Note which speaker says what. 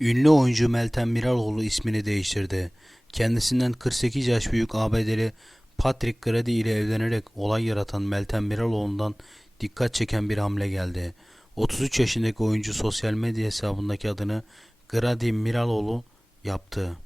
Speaker 1: Ünlü oyuncu Meltem Miraloğlu ismini değiştirdi. Kendisinden 48 yaş büyük ABD'li Patrick Grady ile evlenerek olay yaratan Meltem Miraloğlu'ndan dikkat çeken bir hamle geldi. 33 yaşındaki oyuncu sosyal medya hesabındaki adını Grady Miraloğlu yaptı.